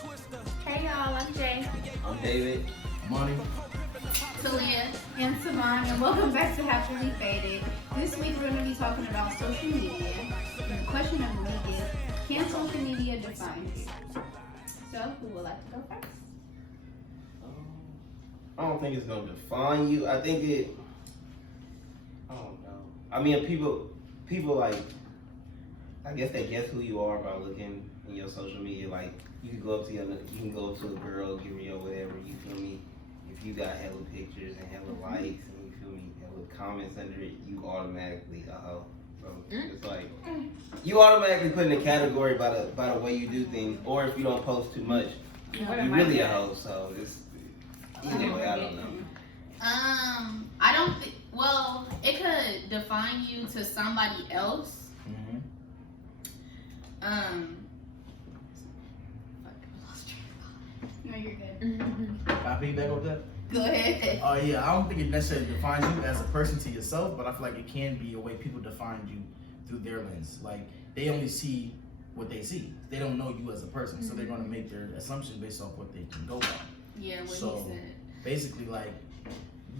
Hey y'all, I'm Jay. I'm David. Money. Talia. And Simone, and welcome back to Happily Faded. This week we're going to be talking about social media. And the question of the week is, can social media define you? So, who would like to go first? I don't think it's gonna define you. I think it. I don't know. I mean, people like. I guess they guess who you are by looking in your social media. Like, you can go up to you can go up to a girl, give her your whatever. You feel me? If you got hella pictures and hella likes and you feel me, hella comments under it, you automatically a hoe. So it's like you automatically put in a category by the way you do things, or if you don't post too much, you really a hoe. So it's either way. I don't know. I don't think. Well, it could define you to somebody else. No, you're good. Can I piggyback on that? Go ahead. Oh yeah, I don't think it necessarily defines you as a person to yourself, but I feel like it can be a way people define you through their lens. Like, they only see what they see. They don't know you as a person, so they're going to make their assumptions based off what they can go by. Yeah, what So he said. basically, like,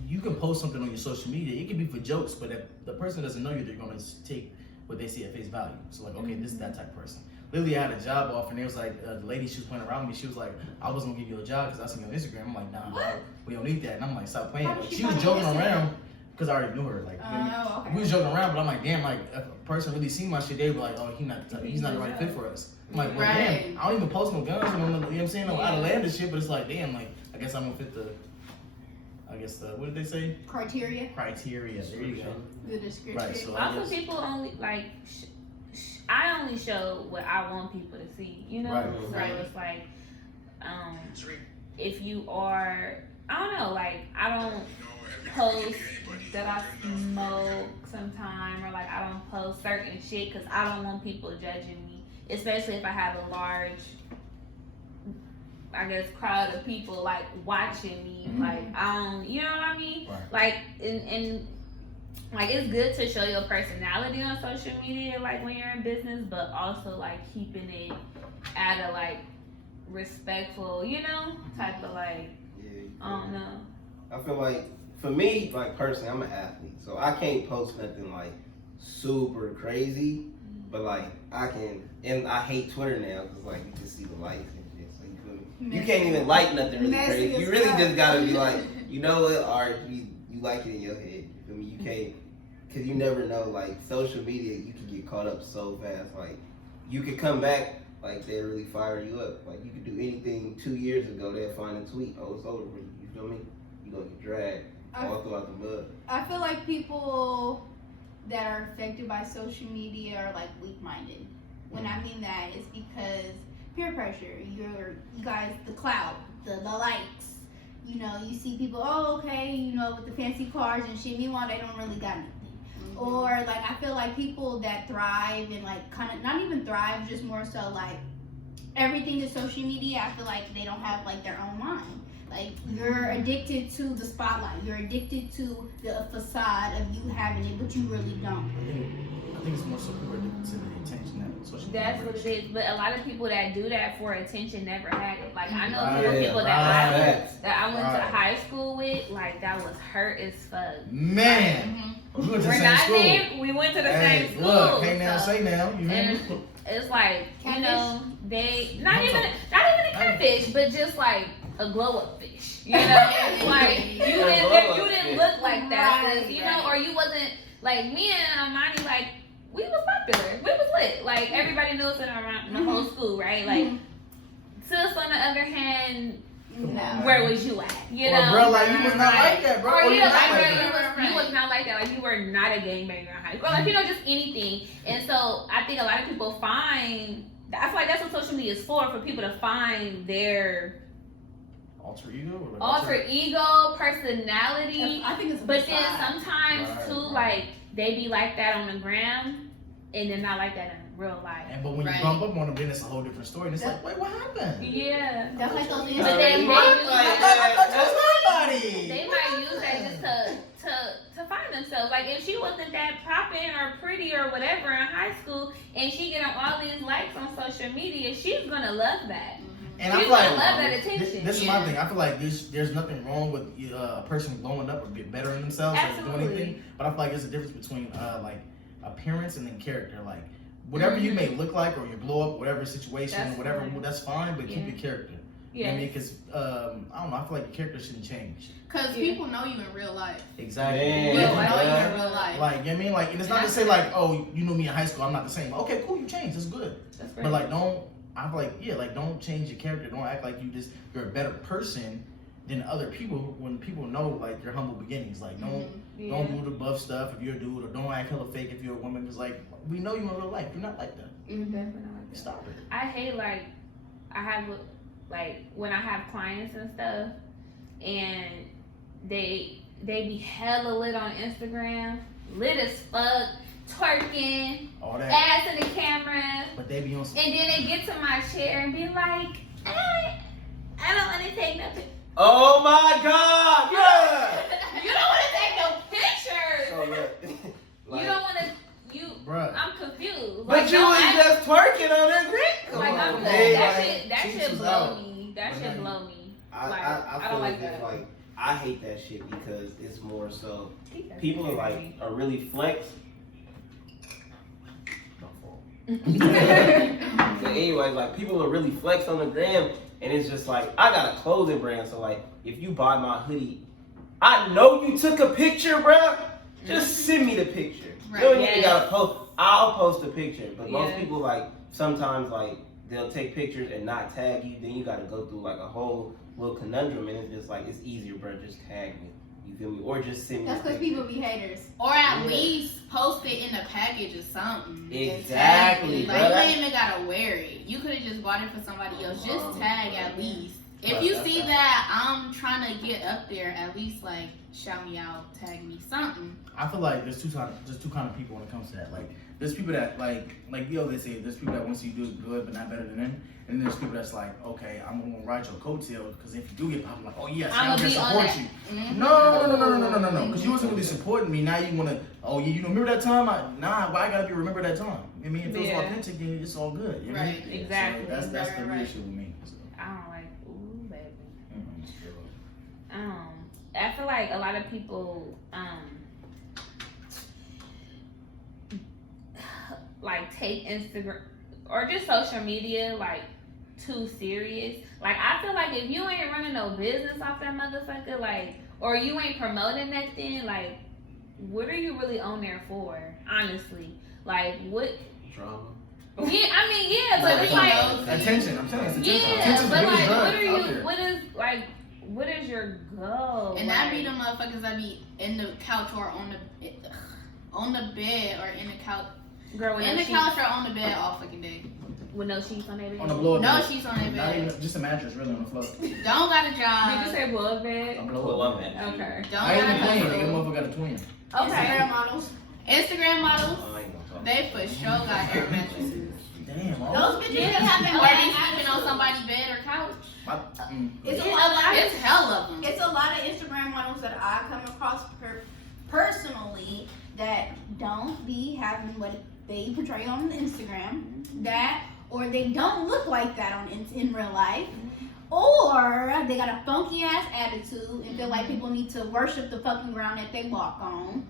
you can post something on your social media. It can be for jokes, but if the person doesn't know you, they're going to take what they see at face value. So like, okay, this is that type of person. Literally, I had a job offer, and it was like, the lady she was playing around me, she was like, I was gonna give you a job because I seen you on Instagram. I'm like, nah, we don't need that. And I'm like, stop playing. Like, she was joking around because I already knew her. Like, Okay. we was joking around, but I'm like, damn, like, if a person really seen my shit, they were like, oh, he's not the right fit for us. I'm like, well, damn, I don't even post no guns, you know what I'm saying? No outlandish shit, but it's like, damn, like, I guess I'm gonna fit the, what did they say? Criteria. There you go. The description. Right, so Also, people only like. I only show what I want people to see, you know. So it's like, if you are, I don't know, like I don't post that I smoke sometime, or like I don't post certain shit because I don't want people judging me, especially if I have a large, I guess, crowd of people like watching me. Like I don't, you know what I mean? Like and like, it's good to show your personality on social media, like when you're in business, but also like keeping it at a like respectful, you know, type of like, I don't know. I feel like, for me, like personally, I'm an athlete, so I can't post nothing like super crazy, but like I can, and I hate Twitter now because like you can see the likes and shit, so you feel me? You can't even like nothing really crazy. You really just gotta be like, you know what, alright, you like it in your head. You feel me? You can't, cause you never know. Like social media, you can get caught up so fast. Like you could come back, like they really fire you up. Like you could do anything 2 years ago, they'll find a tweet. Oh, it's over. You feel me? You gonna get dragged all throughout the mud. I feel like people that are affected by social media are like weak-minded. When I mean that, it's because peer pressure. You guys, the clout, the likes. You know, you see people, oh, okay, you know, with the fancy cars and shit. Meanwhile, they don't really got anything. Or, like, I feel like people that thrive and, like, kind of, not even thrive, just more so, like, everything is social media. I feel like they don't have, like, their own mind. Like, you're addicted to the spotlight. You're addicted to the facade of you having it, but you really don't. I think it's more so people are addicted to the attention that social media That's what brings. it is. But a lot of people that do that for attention never had it. Like I know people that I went to high school with, like that was hurt as fuck. Man, we went to the We're same not school. there. We went to the same school. Look, hey now, so, say now. You hear me? it's like, you know, they not even a catfish, but just like a glow up fish. You know, like you didn't look like that, sis, you know, or you wasn't like me and Amani, like we was popular, we was lit, like everybody knew us in the whole school, right? Like sis, on the other hand, where was you at? You know, bro, like you was not like that, bro. Or you was not like that. Like you were not a gangbanger in high school. Like, you know, just anything. And so I think a lot of people find, I feel like that's what social media is for people to find their alter ego, or like alter ego, personality. I think it's but then sometimes too, like they be like that on the gram, and then not like that in real life. And but when you bump up on them, then it's a whole different story. And it's like, wait, what happened? Yeah. That's like those. But then they might use that just to find themselves. Like if she wasn't that poppin' or pretty or whatever in high school, and she getting all these likes on social media, she's gonna love that. And I People feel like love that attention. This is my thing. I feel like there's nothing wrong with a person blowing up or get better in themselves or doing anything. But I feel like there's a difference between like appearance and then character. Like whatever you may look like or you blow up, whatever situation, that's fine. But keep your character. You know what I mean? Because I don't know. I feel like your character shouldn't change. Because people know you in real life. Exactly. People know you in real life. Like, you know what I mean? Like, and it's not to say like, oh, you knew me in high school, I'm not the same. Okay, cool, you changed. That's good. That's great. But like, I feel like, like, don't change your character. Don't act like you're a better person than other people when people know like your humble beginnings. Like, don't do the buff stuff if you're a dude, or don't act hella fake if you're a woman. Because like, we know you in real life. You're not like that. Definitely not like that. Stop it. I hate like when I have clients and stuff, and they be hella lit on Instagram, lit as fuck, twerking, all that ass in the camera, but they be on some... and then they get to my chair and be like, I don't want to take no pictures. Oh my God! Yeah. You don't want to take no pictures. So look, like, You don't want to. Bruh. I'm confused. But Like, you was just twerking on that grip. Like, I'm Hey, that cheeks shit was blow out. me. That shit blow me. I I feel don't like it's that. like I hate that shit because it's more so people are really flex. So anyway, like people are really flex on the gram, and it's just like I got a clothing brand, so like if you buy my hoodie, I know you took a picture, bruh. Just send me the picture. Right. You don't even gotta post. I'll post a picture, but most Yeah. people like sometimes like they'll take pictures and not tag you. Then you gotta go through like a whole little conundrum, and it's just like it's easier, bruh. Just tag me. You feel me? Or just send me. That's a because picture. people be haters. Or at least post it in a package or something. Exactly, Like, bro. you ain't even gotta wear it. You could have just bought it for somebody else. Just tag at least. If you see that I'm trying to get up there, at least like shout me out, tag me something. I feel like there's two kind of people when it comes to that. Like there's people that like they say there's people that want to see you do good but not better than them, and then there's people that's like, okay, I'm gonna ride your coattail because if you do get popped, I'm like, oh yes, I'm gonna support you. Mm-hmm. No, because you wasn't really supporting me. Now you wanna, oh yeah, you remember that time? Why I gotta be remember that time? I mean, if it's authentic, then it's all good. You know? Right. Exactly. So that's the real Right. issue with me. So. I don't like, ooh, baby. Mm-hmm. I feel like a lot of people, like take Instagram or just social media like too serious. Like I feel like if you ain't running no business off that motherfucker, like, or you ain't promoting nothing, like, what are you really on there for? Honestly, like what? Drama. Yeah, I mean, yeah, but it's like Attention. I'm telling you, it's attention. yeah, Attention's the but biggest like, drug what are out you? there. What is like? What is your goal? And that be the motherfuckers that be in the couch or on the bed or in the couch. girl with In no the sheets, couch or on the bed all fucking day. with no sheets on their bed. On the blow up No bed. sheets on their Not bed. even just a mattress, really on the floor. Don't got a job. Did you say blow up bed? A Blow blow up up. man. Okay. Don't I ain't got even a playing. hustle. Nigga, motherfucker got a twin. Instagram models. Instagram models, I ain't gonna talk. they for sure got air mattresses. Damn. all Those bitches be having Or they bad sleeping on somebody's bed or couch. It's a lot. It's hell of them. It's a lot of Instagram models that I come across personally that don't be having what they portray on Instagram, that or they don't look like that on in real life, or they got a funky ass attitude and feel like people need to worship the fucking ground that they walk on.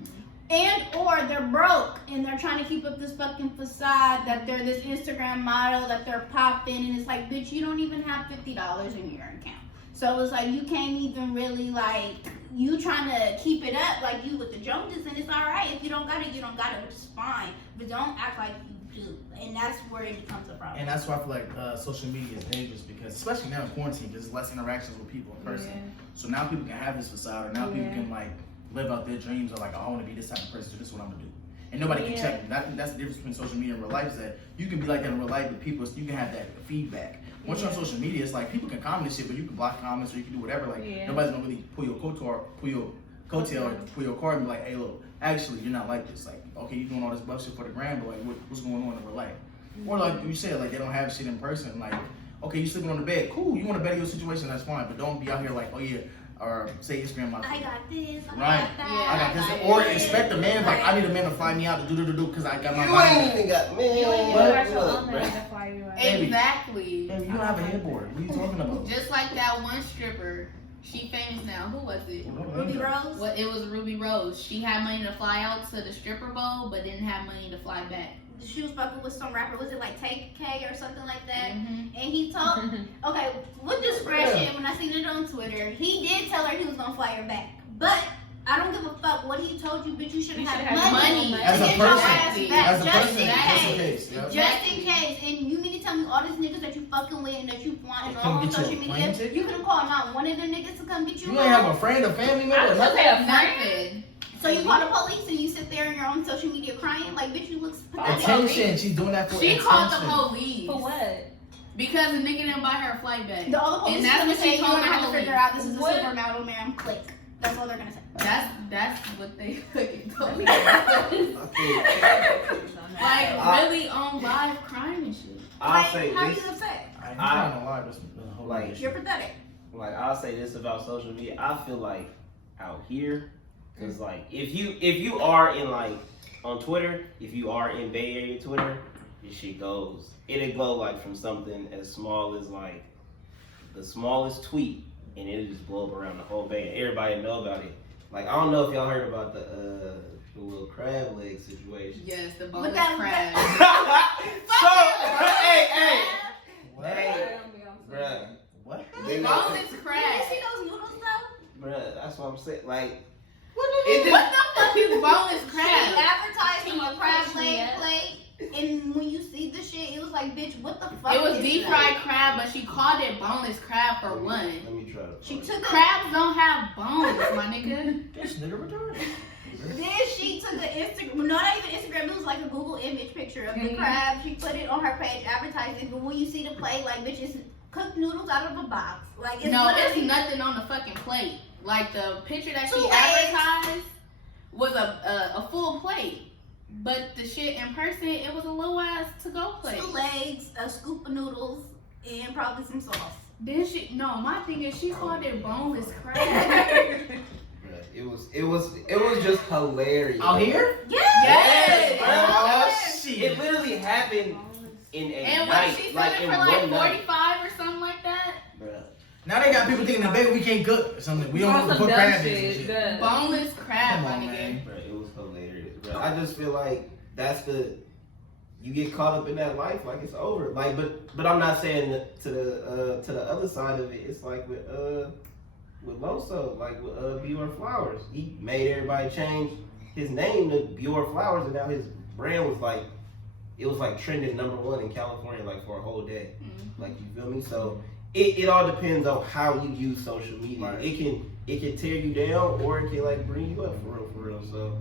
And or they're broke and they're trying to keep up this fucking facade that they're this Instagram model, that they're popping, and it's like, bitch, you don't even have $50 in your account. So it's like you can't even really like, you trying to keep it up like you with the Joneses, and it's alright. If you don't got it, you don't got it, which is fine. But don't act like you do. And that's where it becomes a problem. And that's why I feel like social media is dangerous because, especially now in quarantine, there's less interactions with people in person. Yeah. So now people can have this facade, or now people can like live out their dreams, or like, oh, I want to be this type of person, so this is what I'm gonna do. And nobody can check them. I think that's the difference between social media and real life, is that you can be like that in real life, but people, you can have that feedback. Once you're on social media, it's like people can comment and shit, but you can block comments or you can do whatever. Like nobody's gonna really pull your coattail, or pull your card and be like, hey, look, actually, you're not like this. Like, okay, you're doing all this bullshit for the gram, but like, what's going on in real life? Or like you said, like they don't have shit in person. Like, okay, you sleeping on the bed, cool. You want to better your situation, that's fine, but don't be out here like, oh yeah. Or say Instagram like, I got this, I right. got that. I got this. Or expect a man like, I need a man to fly me out to do because I got my You body. ain't even got man. You ain't Look, got your own bruh. man to fly Exactly. Baby, you don't have a headboard. What are you talking about? Just like that one stripper. She famous now. Who was it? Ruby Rose? Well, it was Ruby Rose. She had money to fly out to the stripper bowl, but didn't have money to fly back. She was fucking with some rapper. Was it like Take K or something like that? Mm-hmm. And he told, okay, with discretion, when I seen it on Twitter, he did tell her he was gonna fly her back. But I don't give a fuck what he told you, bitch. You should have had money As to a get your person, ass as back, a just person, in that's the case. case. Yep. Just in case. And you mean to tell me all these niggas that you fucking with and that you flying all on Get you a social plane media, ticket? you could have called not one of them niggas to come get you. You ain't have a friend, a family member, I was nothing. gonna say a friend. Nothing. So you call the police and you sit there and you're on social media crying like, bitch, you look pathetic. Attention. She's doing that for She attention. called the police. For what? Because the nigga didn't buy her a flight back. All the police And that's gonna what say, she you're told gonna the have to police. figure out this is a What? supermodel, ma'am. Click. That's all they're gonna say. That's what they fucking told me. Okay. Like really on live crying and shit. I'll say how are this. you upset? I'm trying to lie. This whole Like, You're pathetic. Like, I'll say this about social media. I feel like out here, cause like if you are in like on Twitter, if you are in Bay Area Twitter, this shit goes. It'll go like from something as small as like the smallest tweet, and it'll just blow up around the whole Bay, and everybody know about it. Like, I don't know if y'all heard about the little crab leg situation. Yes, the With boneless that- crab. Hey, bruh. What? They- Boneless Did you crab. see those noodles though? Bruh, that's what I'm saying. Like, What the fuck is boneless She crab? advertised Can on you a crab catch me leg up? plate, and when you see the shit, it was like, bitch, what the fuck? It was is deep that? fried crab, but she called it boneless crab for one. Let me try to. She took a Crabs don't have bones, my nigga. This nigga retarded. Then she took the Instagram, no, not even Instagram, it was like a Google image picture of the Mhm. crab. She put it on her page, advertising. But when you see the plate, like, bitch, it's cooked noodles out of a box. Like, it's No, it's literally nothing on the fucking plate. Like the picture that Two she legs. advertised was a full plate, but the shit in person it was a little ass to go plate. 2 legs, a scoop of noodles, and probably some sauce. Then she my thing is she called it boneless crab. Bruh, it was just hilarious. Out here? Yes. Oh, It shit. literally happened in a And night, what she like said in it for like one night. 45 or something like that. Bruh. Now they got people thinking that baby we can't cook or something. We don't know what some to put dumb crab in and shit. shit. Good. Boneless crab, Come my on, nigga. man. Bruh, it was hilarious. Bruh. I just feel like that's you get caught up in that life, like it's over. Like, but I'm not saying that to the other side of it. It's like with Loso, like with Bior Flowers. He made everybody change his name to Bior Flowers, and now his brand was like, it was like trending #1 in California, like for a whole day. Mm-hmm. Like, you feel me? So it all depends on how you use social media. Right. It can tear you down, or it can like bring you up for real. So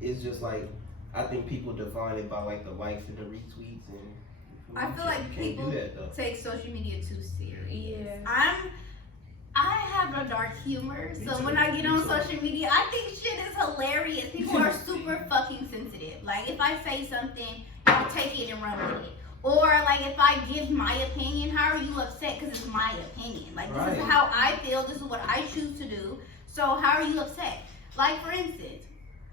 it's just like, I think people define it by like the likes and the retweets, and I feel like you can't people do that though. take social media too serious. Yeah. I have a dark humor, Me so too, when I get me on too. social media, I think shit is hilarious. People are super fucking sensitive. Like, if I say something, y'all take it and run with it. Or, like, if I give my opinion, how are you upset? Because it's my opinion. Like, this is Right. how I feel. This is what I choose to do. So, how are you upset? Like, for instance,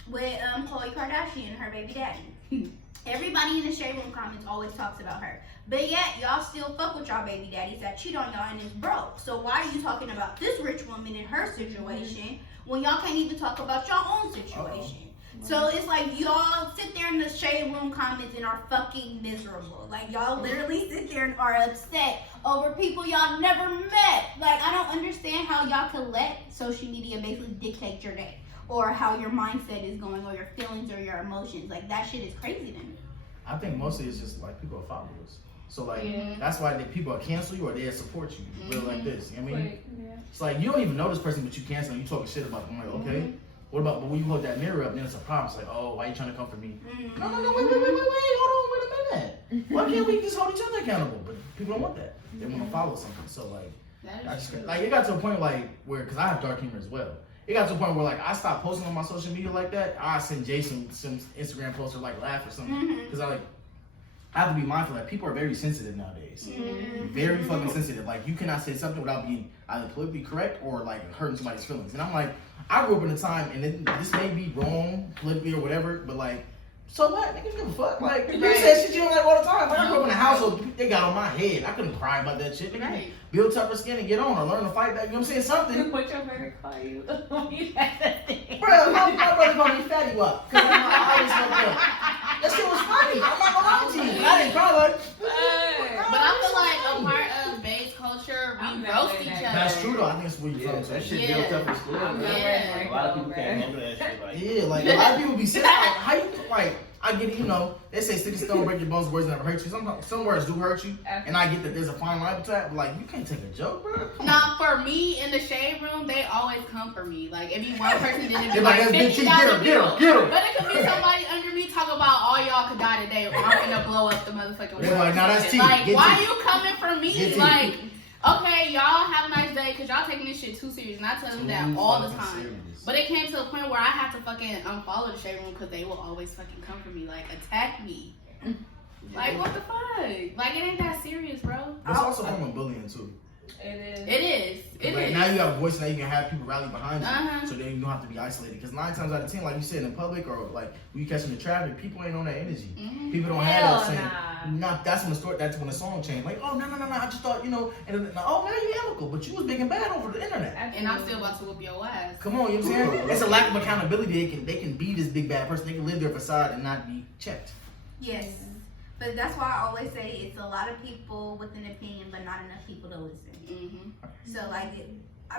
with Khloe Kardashian and her baby daddy. Everybody in the Shade Room comments always talks about her. But yet, y'all still fuck with y'all baby daddies that cheat on y'all and is broke. So why are you talking about this rich woman and her situation when y'all can't even talk about your own situation? So it's like y'all sit there in the Shade Room comments and are fucking miserable. Like, y'all literally sit there and are upset over people y'all never met. Like, I don't understand how y'all could let social media basically dictate your day, or how your mindset is going, or your feelings or your emotions. Like, that shit is crazy to me. I think mostly it's just like people are followers. So like Yeah. that's why people will cancel you or they'll support you. Real like this. You know what I mean? Yeah. It's like you don't even know this person, but you cancel and you talking shit about them. I'm like, okay. What about, but when you hold that mirror up, then it's a problem. It's like, oh, why you trying to come for me? No, wait, hold on, wait a minute. Why can't we just hold each other accountable? But people don't want that. They want to follow something. So like, That I is just, true. like it got to a point like where, because I have dark humor as well. It got to a point where like I stopped posting on my social media like that. I send Jason some Instagram posts or like laugh or something because I have to be mindful that people are very sensitive nowadays. Very fucking sensitive. Like, you cannot say something without being either politically correct or like hurting somebody's feelings. And I'm like, I grew up in a time, and this may be wrong politically or whatever, but like So what? Niggas give a fuck. Like, you said shit you don't like all the time. Like, I grew up in a household, they got on my head. I couldn't cry about that shit. Nigga, build tougher skin and get on or learn to fight back. You know what I'm saying? Something. What your brother call you? You had that thing. Bro, my brother called me Fatty Wop. Because I always fucked up. That shit was funny. I'm not gonna lie to you. I didn't cry like. But I feel like a part of Bay's culture, we roast each other. That's true though. I think it's where you from. That shit built up in school. Yeah. A lot of people can't handle that shit. Like, Yeah, like a lot of people be saying, like, how you like? I get it, you know. They say stick a stone, break your bones, words never hurt you. Some words do hurt you, and I get that there's a fine line between that. But like, you can't take a joke, bro. Nah, for me in the shade room, they always come for me. Like, if you one person didn't be They're like, like, that's big 50,000 Get people. him. But it could be somebody under me talk about all y'all could die today, or I'm gonna blow up the motherfucking world. They're like, nah, that's T. Like, Get why T. you coming for me? Get T. Like, okay, y'all have a nice day, because y'all taking this shit too serious. And I tell them that all the time. But it came to a point where I had to fucking unfollow the shade room because they will always fucking come for me, like attack me. Like, what the fuck? Like, it ain't that serious, bro. It's also a form of bullying too. It is. Like, now you have a voice, now you can have people rally behind you, Uh-huh. so then you don't have to be isolated. Because 9 times out of 10, like you said, in public or like when you catch them in traffic, people ain't on that energy. Mm-hmm. People don't Hell have that same. nah. That's when the song changed. Like, oh no, I just thought, you know, and then, oh now you amicable, but you was big and bad over the internet. And I'm still about to whoop your ass. Come on, you know what I'm saying? It's a lack of accountability. They can be this big bad person. They can live their facade and not be checked. Yes. But that's why I always say it's a lot of people with an opinion, but not enough people to listen. Mm-hmm. So like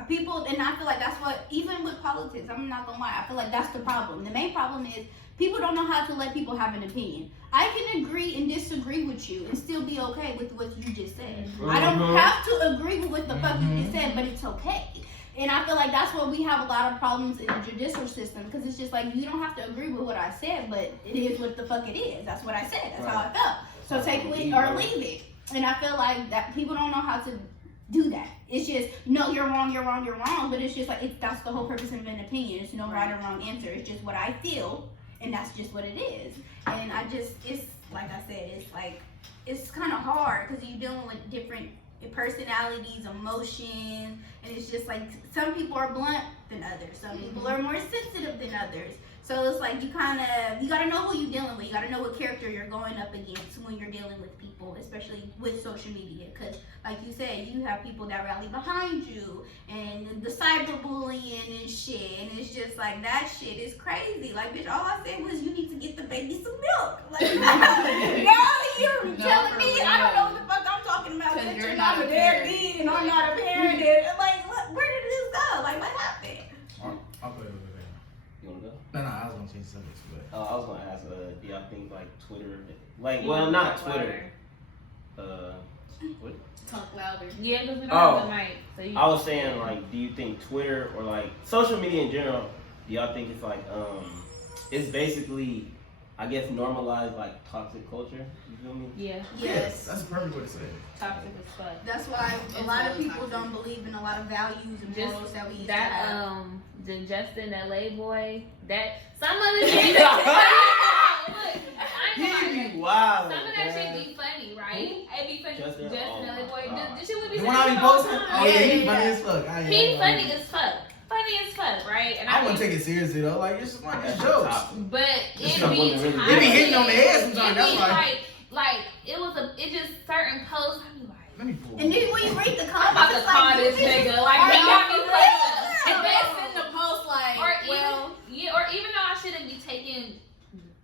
people, and I feel like that's what, even with politics, I'm not gonna lie, I feel like that's the problem. The main problem is people don't know how to let people have an opinion. I can agree and disagree with you and still be okay with what you just said. I don't have to agree with what the fuck you just said, but it's okay. And I feel like that's where we have a lot of problems in the judicial system, because it's just like, you don't have to agree with what I said, but it is what the fuck it is. That's what I said. That's how I felt. So take it or leave it. And I feel like that people don't know how to do that. It's just, no, you're wrong, but it's just like, that's the whole purpose of an opinion. It's no right or wrong answer. It's just what I feel, and that's just what it is. And it's like I said, it's like, it's kind of hard because you're dealing with different personalities, emotions, and it's just like some people are blunt than others. Some people are more sensitive than others. So it's like you gotta know who you're dealing with. You gotta know what character you're going up against when you're dealing with people, especially with social media. Because like you said, you have people that rally behind you, and the cyberbullying and shit, and it's just like, that shit is crazy. Like, bitch, all I said was you need to get the baby some milk. Like, now you're telling me I don't know what the fuck I'm talking about. Bitch, you're not a deadbeat and I'm not a parent. Like, where did this go? Like, what happened? I'll play with it. you wanna go? No, I was gonna change the subject, but I was gonna ask, do y'all think like Twitter, like, well, not Twitter. What? Talk louder. Yeah, because we don't Oh. have the mic. So you I was saying, like, do you think Twitter or like social media in general, do y'all think it's like it's basically, I guess, normalized like toxic culture? You feel me? Yeah, Yes. that's the perfect way to say it. toxic as fuck. That's why a It's lot of really people toxic. don't believe in a lot of values and Just morals that we used to that have. the Justin LA boy, that some of the shit. Look, I ain't gonna lie. Wow. Some of that shit be funny, right? It be funny. Justin? Justin Oh LA boy, my God. the shit would be The one I be all the posting? time. Oh yeah, he's Yeah. funny as fuck. He's funny as fuck. Funny as fuck, right? And I wouldn't think- take it seriously though. Like, it's just like it's That's jokes. toxic. But This it stuff be wasn't really- toxic. It be hitting on the head sometimes, It that's be why. like it just certain posts. I be like, Let me pull. And then when you read the I'm comments, about to it's call like, this you nigga. bitches Like, are he got me not fucked And up. they send the post like, Or well, even though I shouldn't be taking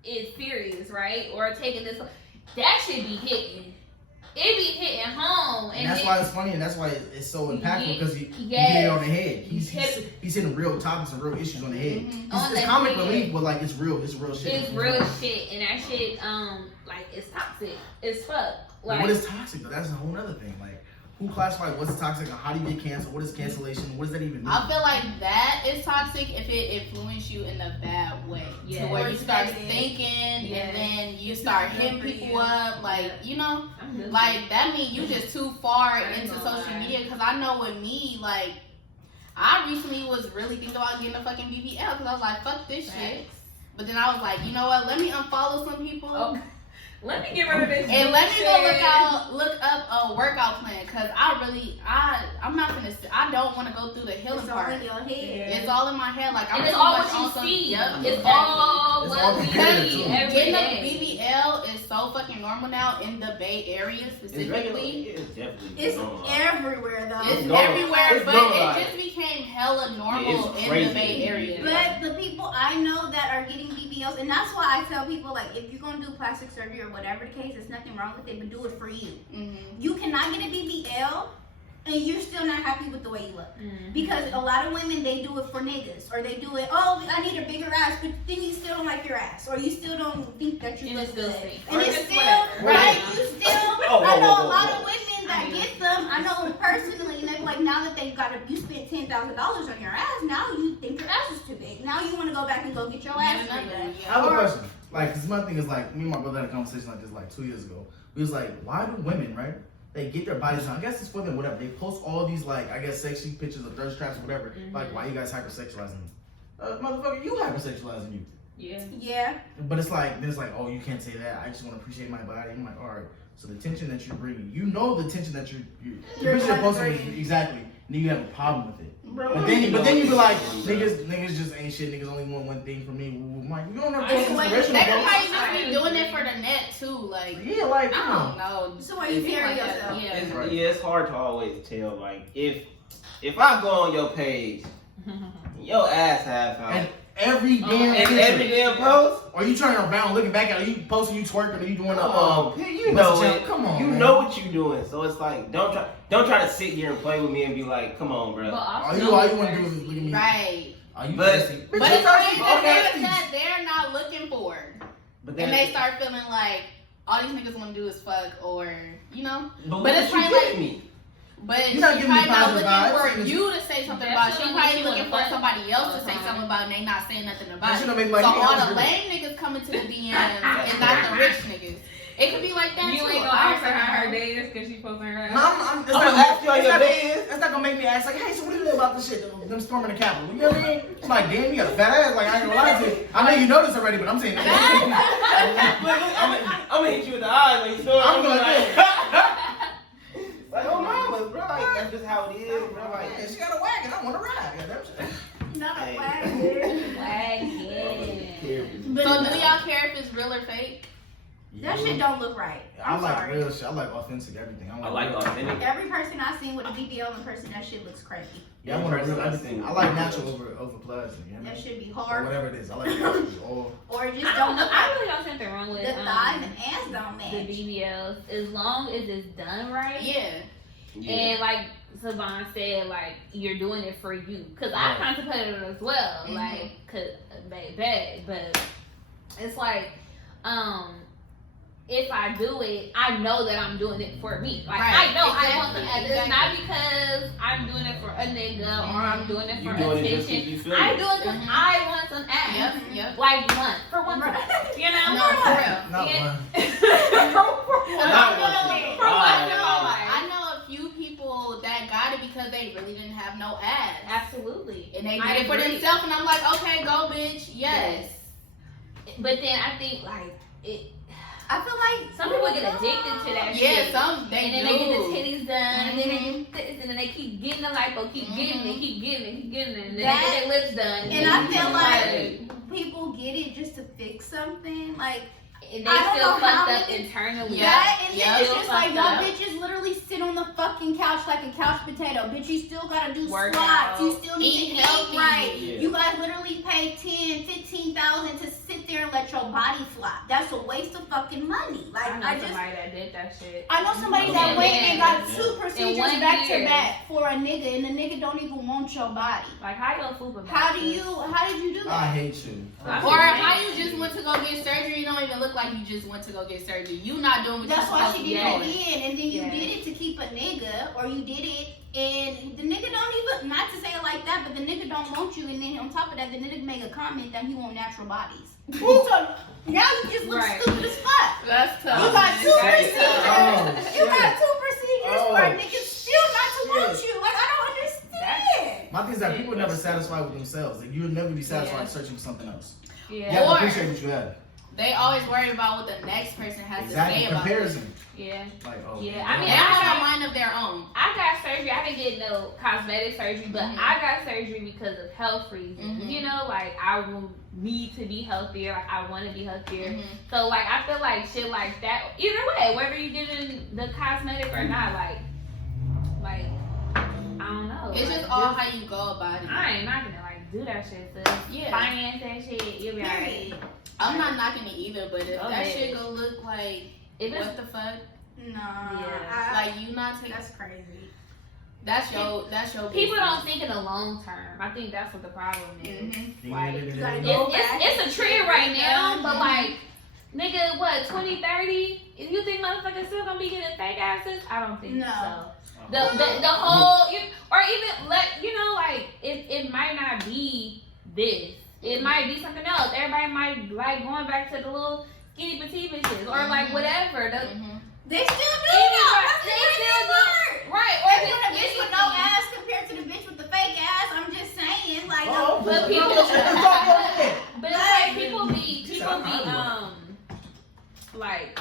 it serious, right? Or taking this, that shit be hitting. It be hitting home, And that's then- why it's funny, and that's why it's so impactful, Ye- because you yes. hit it on the head. He's Hit- hitting real topics and real issues on the head. On It's the comic head. relief, but like it's real shit. It's real shit, and that shit, like it's toxic. It's fuck. But Like, what is toxic though? That's a whole other thing. Like, who classifies what's toxic and how do you get canceled? What is cancellation? What does that even mean? I feel like that is toxic if it influences you in a bad way. Yeah. To where you start Negative. thinking Yeah. and then you start not good hitting for people you. up. Like, you know, I'm just like that means you just too far I ain't into gonna social lie. media. Because I know with me, like, I recently was really thinking about getting a fucking BBL because I was like, fuck this shit. Facts. But then I was like, you know what? Let me unfollow some people. Oh. Let me get rid of this. And let me go look up a workout plan, cause I'm not gonna. I don't want to go through the healing part. It's all in your head. It's all in my head. Like I'm and it's pretty all much what on you see. Yep, It's exactly. all It's what all we competitive, see too. every Getting day. a BBL is so fucking normal now in the Bay Area specifically. It's definitely It's normal. everywhere though. It's normal. everywhere, It's but normalized. it just became hella normal it's in crazy. the Bay Area. But the people I know that are getting BBLs, and that's why I tell people, like, if you're gonna do plastic surgery or whatever the case, there's nothing wrong with it, but do it for you. Mhm. You cannot get a BBL and you're still not happy with the way you look. Because a lot of women, they do it for niggas, or they do it, oh, I need a bigger ass, but then you still don't like your ass, or you still don't think that you look good. And Or it's just still, whatever. right, you still, Oh, I know whoa, a lot whoa. of women that get them, I know them personally, and they're like, now that you spent $10,000 on your ass, now you think your ass is too big. Now you want to go back and go get your ass Yeah, redone. I have a question. Like, cause my thing is like, me and my brother had a conversation like this like 2 years ago. We was like, why do women, right? They get their bodies done. I guess it's for them, whatever. They post all these like, I guess, sexy pictures of thirst traps or whatever. Like, why you guys hypersexualizing me? Motherfucker, you hypersexualizing you. Yeah. Yeah. But it's like, then it's like, oh, you can't say that. I just want to appreciate my body. I'm like, all right. So the tension that you're bringing, you know the tension that you're posting is exactly. And then you have a problem with it. Bro, But then you be like, niggas just ain't shit. Niggas only want one thing from me. I'm like, you don't know They what's inspirational, might bro. just be doing it for the net too. Like Yeah, like, I come don't on. know. So why you People carry like that, yourself? Yeah. Yeah, it's hard to always tell. Like, if I go on your page, your ass half out. And every damn And picture. every damn post. Are you turning around looking back at it? Are you posting you twerking? Are you doing Come on, you what's know the it. jump? Come on, you man. know what you doing. So it's like, don't try to sit here and play with me and be like, come on, bro. All you want to do is look at me. Right. Are you But- thirsty? But Bitch, it's you thirsty? crazy Okay. that they're not looking for it. But And they start feeling like all these niggas want to do is fuck, or you know. but But it's what you probably giving me? But You're she's not giving me probably not positive looking vibes. for you to say something about it. She's Definitely probably she looking wanna for fuck somebody else all to the say time. something about it, and they not saying nothing That about shit it. don't make So like all the lame niggas coming to the DMs and not the rich niggas. It could be like that You too. ain't gonna ask her how her day is because she posting her No, ass. it's I'm not gonna ask you how it's your not- day is. It's not gonna make me ask like, hey, so what do you know about this shit? Them storming the Capitol. You know what I mean? It's like, damn, you got a fat ass. Like, I ain't gonna lie to you. I know you know this already, but I'm saying. Look, I'm gonna hit you in the eyes like you know. I'm gonna like, oh mama, bro. Like, that's just how it is, bro. Like, Yeah, she got a wagon. I want to ride. Yeah, that Not a Hey. wagon. So do y'all care if it's real or fake? That shit don't look right. I I'm like sorry. real shit. I like authentic everything. I like real. authentic. Every person I've seen with a BBL in person, that shit looks crazy. Yeah, I want real everything. I like natural over plastic. You know? That should be Or hard. whatever it is. I like natural. Or Or it just I don't look right. really don't see anything wrong with The thighs and ass don't the match. BBLs as long as it's done right. Yeah. And like Savon said, like you're doing it for you. Cause I Right. contemplated it as well. Mhm. Like, cause baby, but it's like, if I do it, I know that I'm doing it for me. Like Right. I know I want the Exactly. It's not because I'm doing it for a nigga or I'm doing it for You doing it just 'cause attention. you feel I it. do it because Mhm. I want some ass. Yep. Yep. Like for one, Right. you know. No, for real. not Yeah. one. Not For once in my life. I know a few people that got it because they really didn't have no ass. Absolutely. And they I did it for agree. themselves, and I'm like, okay, go, bitch. Yes. But then I think like it. I feel like Some people get addicted to that Yeah, shit. some they And then do. they get the titties done, and then they Mhm. get this, and then they keep getting the lipo, keep getting it, keep getting it, keep getting it, and then That- they get their lips done. and I feel like people get it just to fix something. Like and I they don't still know how fucked up it- internally. Yeah. that, and yeah, then it's still just like fucked y'all up. bitches literally sit on the fucking couch like a couch potato. Bitch, you still gotta do Work squats. out. You still need Eat to healthy. eat right. Yeah. You guys literally pay 10, 15,000 to sit there and let your body flop. That's a waste of fucking money. Like I know I just. somebody that did that shit. I know somebody Yeah, that went yeah, and got yeah. 2 procedures one back year. to back for a nigga, and the nigga don't even want your body. Like how you gonna fool about How this? did you do I that? hate you. Or how you just went to go get surgery, you don't even look like you just went to go get surgery. You not doing what That's you're why supposed she to did be it doing. again, and then you Yeah. did it to keep a nigga, or you did it, and the nigga don't even, not to say it like that, but the nigga don't want you, and then on top of that, the nigga make a comment that he want natural bodies. So now you just look Right. stupid as fuck. That's tough. You got 2 That's procedures. tough. You got 2 procedures for a Oh, nigga still not to want shit. you. Like I don't understand. My thing is that people are never satisfied with themselves. Like, you'll never be satisfied Yeah. searching for something else. Yeah. You have to Or- appreciate what you have. they always worry about what the next person has to say about comparison. it. Yeah. Like, oh, Yeah, I mean, They have a mind of their own. I got surgery. I didn't get no cosmetic surgery, but I got surgery because of health reasons. You know, like I will need to be healthier. Like I want to be healthier. So like I feel like shit like that. Either way, whether you get in the cosmetic or not, like I don't know. It's like, just all how you go about it. I ain't not gonna like do that shit. So finance that shit. You'll be alright. I'm not knocking it either, but if that Okay. shit gonna look like what the fuck? Nah. Yeah. Like you not taking. That's crazy. That's your People business. don't think in the long term. I think that's what the problem is. Like, It's a trend right now, but like, nigga, what, 2030? If you think motherfuckers still gonna be getting fake asses, I don't think so. The whole, or even like, it might not be this. It might be something else. Everybody might like going back to the little skinny petite bitches or like whatever. They still do that. They still do. Right. Or just a bitch with no ass compared to the bitch with the fake ass. I'm just saying, like, But people, but like people be like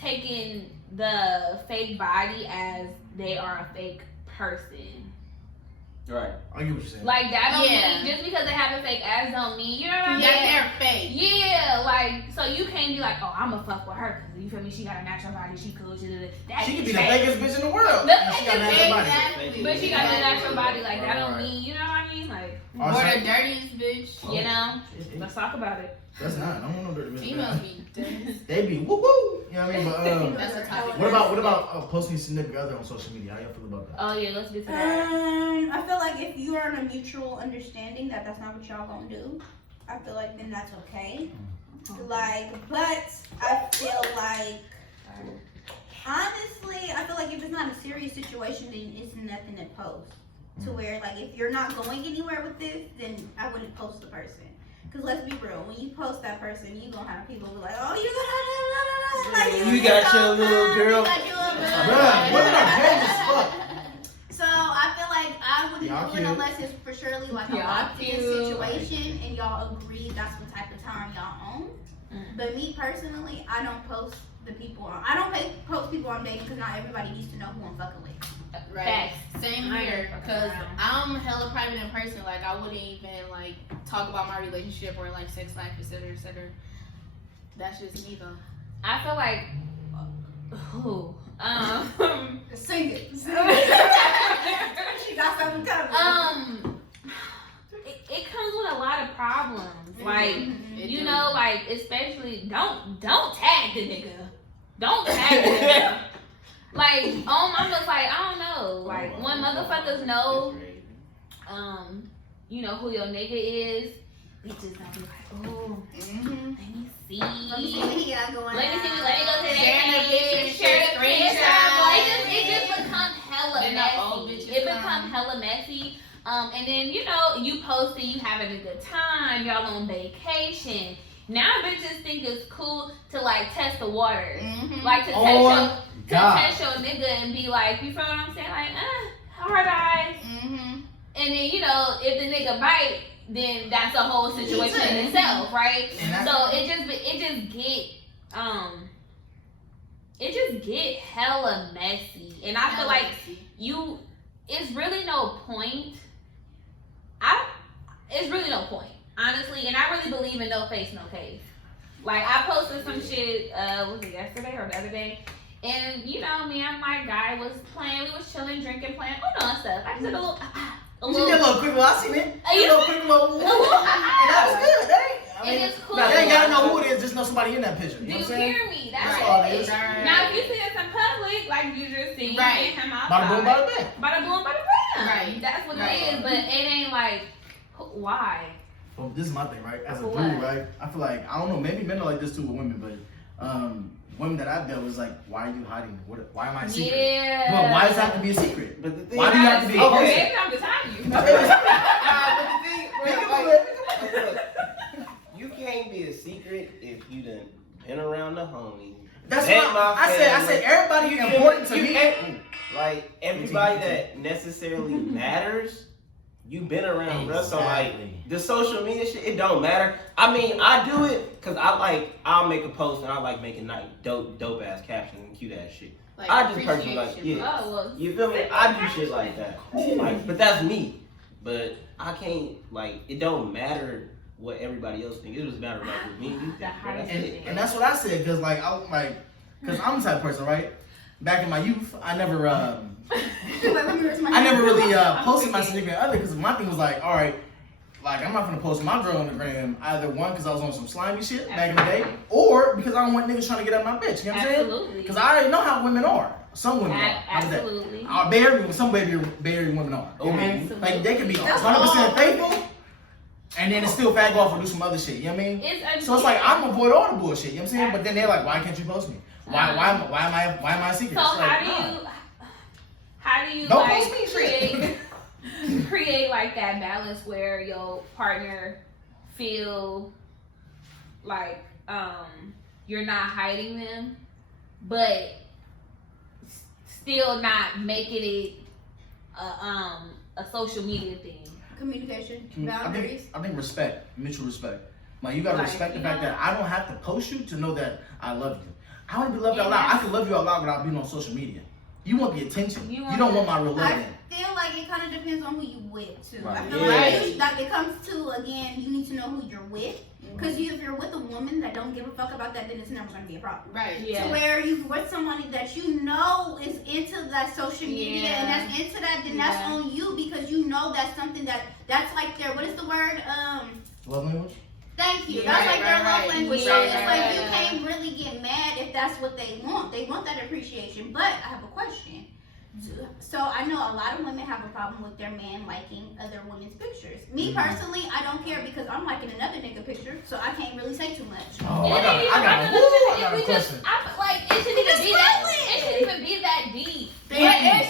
taking the fake body as they are a fake person. Right. I get what you're saying. Like that don't mean just because they have a fake ass don't mean, you know what I mean? That they're fake. Yeah, like so you can't be like, oh, I'ma fuck with her because you feel me? She got a natural body, she cool, she can be the fakest bitch in the world. The She got a natural body. Exactly. But she got a natural body, like that don't mean, you know what I mean? Like, Or the dirtiest bitch. you know? Let's talk about it. That's not. I don't want no dirty bitch. Females be dirty. They be woo woo. You know what I mean? But That's a topic. what about posting your significant other on social media? How y'all feel about that? Oh yeah, let's get to that. I feel like if you are in a mutual understanding that that's not what y'all gonna do, I feel like then that's okay. Like, but I feel like, honestly, I feel like if it's not a serious situation, then it's nothing to post. To where, like, if you're not going anywhere with this, then I wouldn't post the person. Because let's be real, when you post that person, you gonna have people be like, oh, you got like You got your little girl. You got your little girl. Bruh, women are gay as fuck. So I feel like I wouldn't Y'all do it cute. unless it's for surely like a Y'all locked-in cute. situation and y'all agree that's the type of time y'all own. But me personally, I don't post the people on. I don't post people I'm dating because not everybody needs to know who I'm fucking with. Right. Same I here, ain't fucking because around. I'm hella private in person. Like, I wouldn't even, like, talk about my relationship or, like, sex life, etc., etc. That's just me, though. I feel like, Sing it. She got something coming. it comes with a lot of problems. Like, you know, like, especially, don't tag the nigga. Don't tag the nigga. Like, I'm just like, I don't know. Like, when motherfuckers know, you know, who your nigga is, bitches don't be like, oh, let me see. Let me see what he got going on. Let me go to that Sharing the page, pictures, share the screenshots. It just becomes hella Then the old messy. bitches It come. becomes hella messy. And then, you know, you posting, you having a good time, y'all on vacation. Now bitches think it's cool to like test the water. Like to test your nigga and be like, you feel what I'm saying? Like, hard eyes. And then, you know, if the nigga bite, then that's a whole situation in itself, right? So it just get hella messy. And I feel like it's really no point. It's really no point, honestly. And I really believe in no face, no case. Like, I posted some shit, was it yesterday or the other day? And, you know, me and my guy was playing. We was chilling, drinking, playing, and stuff. I just did a little You did a little quick little, I seen it. A little quick little, and that was good. That ain't, It is cool. Now, they ain't gotta know who it is, just know somebody in that picture. Do You know you what I'm saying? hear me? That's That's all it it. is. Now, if you see us in public, like you just see, Right. him outside. Bada boom, bada bang. Bada boom, bada bang. Right. That's what Right. it is. But it ain't like, why? Well, this is my thing, right? As a For dude, what? right? I feel like, I don't know, maybe men are like this too with women, but women that I've dealt with is like, why are you hiding? Why am I a secret? Yeah. Well, why does it have to be a secret? But the thing, Why do you have to be okay. Maybe I'm just hiding you. But the thing, bro, like, look, you can't be a secret if you done been around the homies. That's met what my I said. family. Everybody important to me. Like, everybody that necessarily matters, you been around, bro. So like Exactly. the social media shit, it don't matter. I mean, I do it because I'll make a post and I like making dope ass captions and cute ass shit. Like, I just personally like, appreciation, yeah. Oh, well. You feel me? I do shit like that. Like, but that's me. But I can't, like, it don't matter what everybody else thinks. It just matter like what me and you think. Bro. That's it. And that's what I said, cause cause I'm the type of person, right? Back in my youth, I never really posted my significant other, cause my thing was like, all right, like I'm not gonna post my girl on the gram either one, cause I was on some slimy shit back in the day, or because I don't want niggas trying to get at my bitch. You know what I'm saying? Absolutely. Cause I already know how women are. Some women are. Absolutely. Some baby women are. You know what I mean? Absolutely. Like they can be 100% faithful, and then it's still fag off or do some other shit. You know what I mean? So it's like I'm avoid all the bullshit. You know what I'm saying? But then they're like, why can't you post me? Why am I a secret? So It's how do you Don't like post me, create like that balance where your partner feel like you're not hiding them, but still not making it a social media thing? Communication, I boundaries. think respect, mutual respect. Like you gotta Like, respect the you fact know? that I don't have to post you to know that I love you. I want to be loved out And loud. I that's- can love you out loud without being on social media. You want the attention. You You want don't the- want my real love. I feel like it kind of depends on who you with too. I Right. feel Yeah. like it comes to, again, you need to know who you're with. Because if you're with a woman that don't give a fuck about that, then it's never going to be a problem. Right. Yeah. To where you're with somebody that you know is into that social media and Yeah. that's into that, then that's Yeah. on you because you know that's something that's like their, what is the word? Love language? Thank you. Yeah, That's like their right, love right. language. So Yeah, it's like you yeah. can't really get mad if that's what they want. They want that appreciation. But I have a question. So I know a lot of women have a problem with their man liking other women's pictures. Me personally, I don't care because I'm liking another nigga picture, so I can't really say too much. Oh, It I got ain't a even question. it shouldn't even be that. It shouldn't even be that deep. But it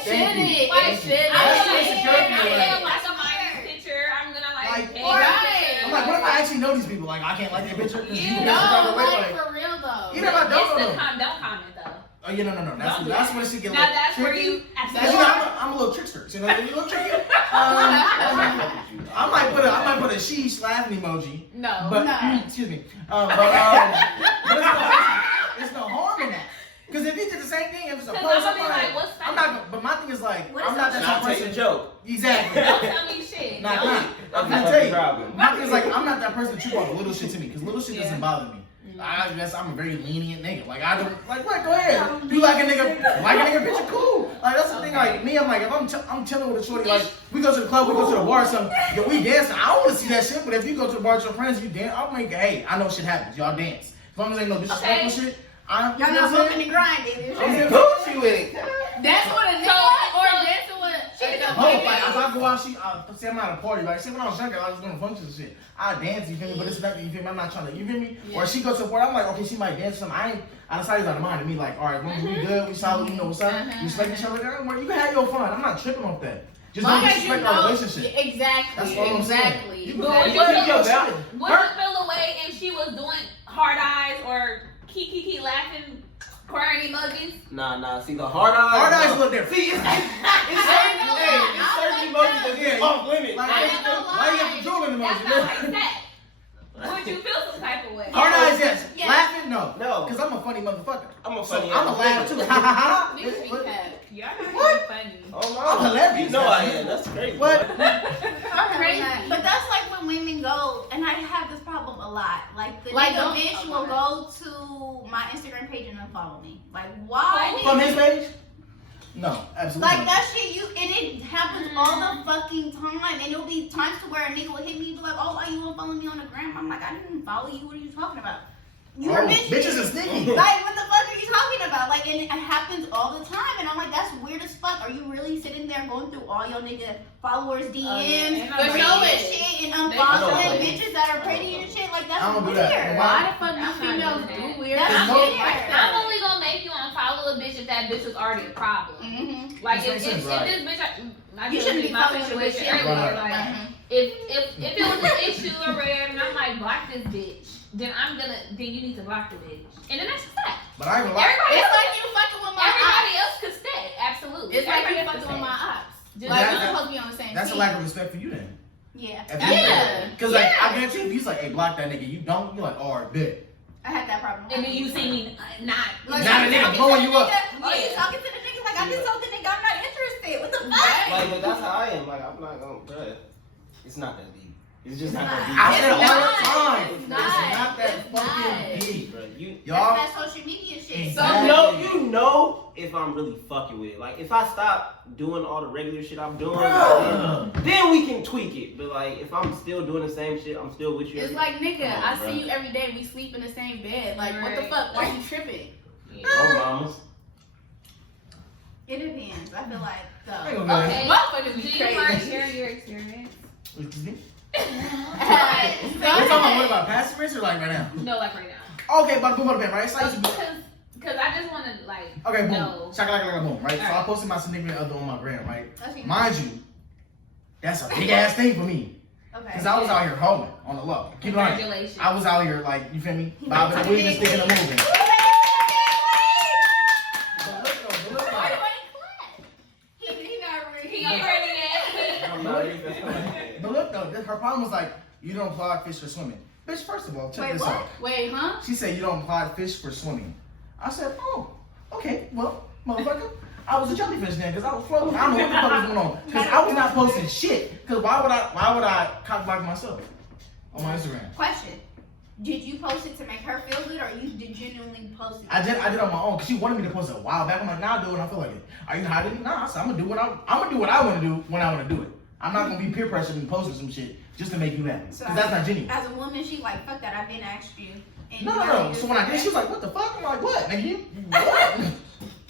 shouldn't. Like, It shouldn't. That's I insecurity, feel like- like a minor picture. I'm gonna Like, hey, right. I'm like, what if I actually know these people? Like, I can't like their picture because you Yeah. can No, get the way. like Like, for real though. even if I It's don't the know. don't comment though. Oh yeah, no. That's where she get Now like that's where tricky. you That's, you know, I'm a little trickster. You know, a little tricky. I might put a sheesh laughing emoji. No. But No. excuse me. But it's no harm in that. Because if he did the same thing, if it's a Cause post, I'm gonna be like, what's I'm that? not. But my thing is like, What I'm is not that? that type Not of take a person. joke. Exactly. Don't tell me shit. Nah, Don't. nah. That's I'm the gonna tell you. problem. My thing is like, I'm not that person that you want little shit to me. Because little shit Yeah. doesn't bother me. I guess I'm a very lenient nigga. Like I don't like what? Go ahead. You like a nigga picture? Cool. Like that's the thing. Like me, I'm like if I'm chilling with a shorty, like we go to the club, we go to the bar, or something. Then we dancing. I don't want to see that shit. But if you go to the bar with your friends, you dance. I'm like, hey, I know shit happens. Y'all dance. As long as ain't no disrespectful shit. I'm Y'all not bumping and grinding. I'm just Gucci with it. That's what a nigga or dancing with. like if I go out, say I'm at a party, like say when I was younger, I was going to functions and shit. I dance, you feel me? But it's nothing, you feel me? I'm not trying to, you feel me? Yeah. Or she goes to a party, I'm like, okay, she might dance or something. I decided out of mind to me, like, all right, as long as we good, we solid, you know what's up, we respect each other, you can have your fun. I'm not tripping off that. Just don't Long as you disrespect our know, relationship. exactly. That's all I'm saying. Exactly. You But can would have you your feel- shit. Would you feel away if she was doing hard eyes or kiki laughing, crying emojis? Nah. See the hard eyes. Hard eyes look different. See, it's certain emojis that get off limits. Like, I ain't gonna why you got the drooling That's emoji? not like that. Would you feel some type of way? Hard eyes, yes. Yes. Laughing, no. No. Because I'm a funny motherfucker. I'm a So funny I'm a laugh too. Ha ha ha. Niggas be What? cat. Y'all are What? funny. Oh no. I'm hilarious. You know I am. That's crazy. What? Crazy. But that's like when women go, and I have this problem a lot. Like the Like, nigga don't- bitch oh, will my go to my Instagram page and unfollow me. Like why? From his page? No, absolutely Like not. that shit, and it happens all the fucking time. And it'll be times to where a nigga will hit me and be like, oh, why you unfollow me on the gram? I'm like, I didn't follow you. What are you talking about? You're Oh, bitches. bitches are sneaky. Like, what the fuck are you talking about? Like, and it happens all the time. And I'm like, that's weird as fuck. Are you really sitting there going through all your nigga followers' DMs, And But reading show and it. shit, and I know, unfollowing like- bitches that are pretty and shit? Like, that's I don't do weird. that. Why the fuck I'm do not females doing do that. weird That's shit weird. like I'm that? only gonna make you unfollow a bitch if that bitch is already a problem. Mm-hmm. Like This if makes sense, right. this bitch, I You just shouldn't be my following situation with shit. earlier. Right. Like if it was an issue or whatever, and I'm like block this bitch, then you need to block the bitch, and then that's just that. But I ain't gonna lie. Everybody, It's like you fucking with my everybody ops. else could stay. Absolutely. It's like Everybody you else fucking could with my stay. ops. Just Like, that- we're supposed to be on the same That's a lack of respect for you then. Yeah. Because like I guarantee if you like, hey, block that nigga, you don't, you're like, alright, bet. I had that problem. And then you see me not a nigga blowing you up. Oh, you talking to the nigga like I just told the nigga I'm not interested. What the fuck? Like, but that's how I am. Like, I'm not gonna, bruh. It's not that deep. It's just not that deep. I said it all the time. It's It's not. not that fucking deep. Bro, Y'all. That's that social media shit. Exactly. You know if I'm really fucking with it. Like, if I stop doing all the regular shit I'm doing, then we can tweak it. But like, if I'm still doing the same shit, I'm still with you. It's like, nigga, Come on, I bro. see you every day. We sleep in the same bed. Like, what the fuck? Why you tripping? Oh, mamas. It depends. I feel like Hey, so. Okay. Motherfuckers Do be you mind crazy. sharing your experience? Excuse me? Go We're talking about what about past experience or like right now? No, like right now. Okay, but boom, boom, right? It's like, Because I just want to like. okay, boom. No. Shakalaka boom, right? So I Alright. posted my significant other on my gram, right? Okay. Mind you, that's a big ass thing for me. Because I was out here holding on the low. Keep it on. Congratulations. I was out here, like, you feel me? Bobbing and weaving, sticking and moving. But look though, but look Why though. do I clap? He not ready. He ain't ready yet. I'm not even. But look though, her problem was like, you don't apply fish for swimming. Bitch, first of all, check Wait, this what? out. Wait, huh? She said you don't apply fish for swimming. I said, oh, okay, well, motherfucker, I was a jellyfish then because I was floating. I don't know what the fuck was going on. Because I was not posting shit. Because why would I cock block myself on my Instagram? Question. Did you post it to make her feel good, or you did genuinely post it? I did on my own because she wanted me to post it a while back. I'm like, nah, I'll do it when I feel like it. Are you hiding it? Nah, I said, I'm gonna do what I want to do when I want to do it. I'm not gonna be peer pressured and posting some shit just to make you happy. So, Because that's not genuine. As a woman, she like, fuck that, I've been asked you. And No. So when I did, she was like, what the fuck? I'm like, what? Nigga, you what?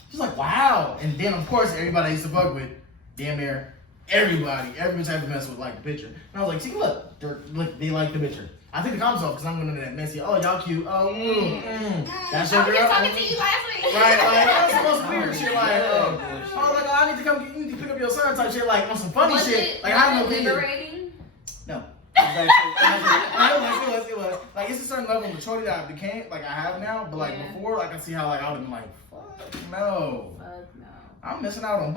She's like, wow. And then, of course, everybody I used to fuck with, damn near everybody type of mess with like the picture. And I was like, see, look, they like the picture. I take the comments off because I'm going to that messy, oh, y'all cute, oh, that's your I was girl. just talking to you last week. Right, like, that's the most weird shit, like, oh, like, I need to come, you need to pick up your son type shit, like, on some funny Was shit. it, Like, I don't know was it what liberating? No. It was. Like, it's a certain level of maturity that I became, like, I have now, but, like, before, like, I can see how, like, I would have been like, fuck no. Fuck no. I'm missing out on.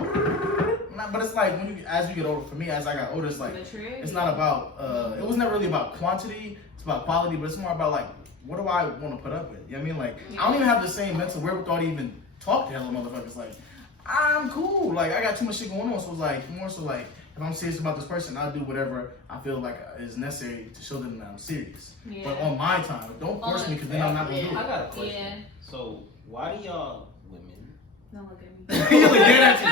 But it's like as you get older. For me, as I got older, it's like it's not about. It was never really about quantity. It's about quality, but it's more about like what do I want to put up with. You know what I mean? Like I don't even have the same mental wherewithal to even talk to hella motherfuckers. Like I'm cool. Like I got too much shit going on. So it's like more so like if I'm serious about this person, I'll do whatever I feel like is necessary to show them that I'm serious. Yeah. But on my time, don't force me because then I'm not gonna do I it. got a question. Yeah. So why do y'all women? Don't look at me. You look dead at you.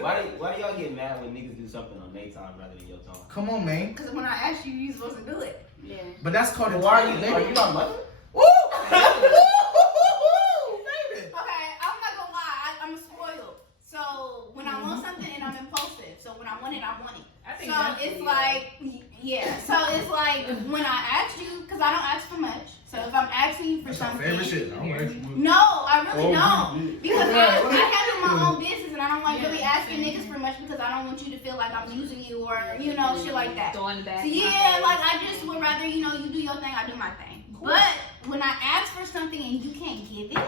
Why do y'all get mad when niggas do something on their time rather than your time? Come on, man. Because when I asked you, you supposed to do it. Yeah. But that's called a Why are you my mother? Woo! Baby. Okay, I'm not gonna lie, I'm spoiled. So when I want something and I'm impulsive, so when I want it, I want it. think So that's it's weird. like, yeah. So it's like when I ask you, because I don't ask for much. So if I'm asking you for That's my something, favorite shit. I don't ask you. no, I really don't. Because I Right. handle my own business and I don't like really asking niggas for much because I don't want you to feel like I'm using you or, you know, shit like that. Throwing back. So yeah, like I just would rather, you know, you do your thing, I do my thing. But when I ask for something and you can't give it,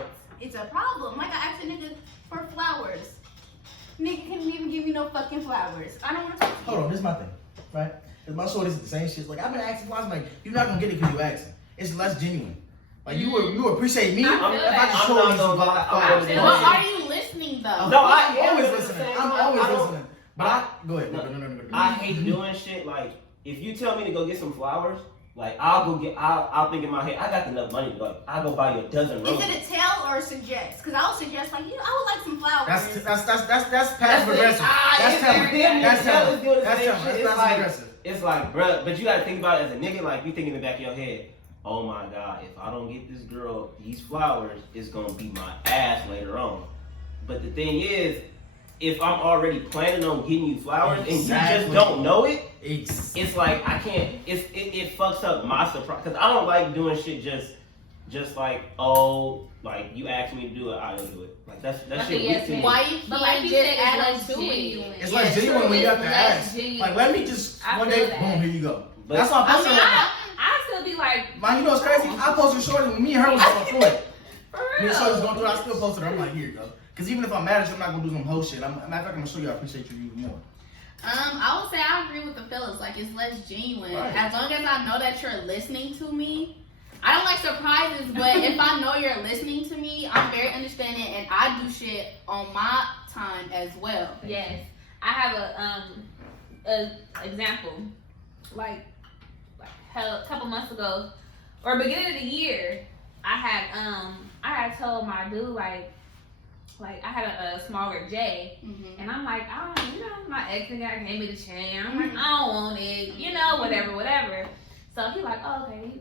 it's a problem. Like I asked a nigga for flowers. Nigga couldn't even give me no fucking flowers. I don't want to talk to you. Hold on, this is my thing, right? Cause my shorties is the same shit. Like I've been asking flowers, like you're not gonna get it because you asking. It's less genuine. Like you appreciate me. I If feel I that. just I'm show not you gonna some lie, flowers, I you know feel what But I'm are saying? you listening though? No, I I'm am always at the listening. same I'm time. always I don't- listening. But I go ahead. No. I hate doing shit like if you tell me to go get some flowers, like I'll think in my head, I got enough money, like I'll go buy you a dozen Is roses. it a tell or a suggest? Because I'll suggest like, you know, I would like some flowers. That's passive aggressive. That's telling. That's telling. That's telling. That's passive aggressive. It's like, bruh, but you gotta think about it as a nigga, like you think in the back of your head, oh my god, if I don't get this girl these flowers, it's gonna be my ass later on. But the thing is, if I'm already planning on getting you flowers and you Exactly. just don't know it, It's it's like I can't. It fucks up my surprise because I don't like doing shit just like like you asked me to do it, I'll do it. Like that Like shit a yes weak to me. man. Why you But can't like you just said, add on it's to less it? genuine. it's Yeah, like genuine when you have to it's less ask. genuine. Like let me just I one feel day, that. boom, here you go. But- That's why I I posted. mean, I still be like, Man, you know what's crazy? I posted shorty when me and her was going through it. for Me and real. shorty was going through it. I still posted her. I'm like, here you go. Because even if I'm mad at you, I'm not gonna do some whole shit. Matter of fact, I'm gonna show you I appreciate you even more. I would say I agree with the fellas. Like, it's less genuine. Right. As long as I know that you're listening to me. I don't like surprises, but if I know you're listening to me, I'm very understanding, and I do shit on my time as well. Yes, I have a example. Like a couple months ago, or beginning of the year, I had told my dude like I had a smaller J, and I'm like, my ex nigga gave me the chain. I'm like, I don't want it, whatever. So he like, oh, okay,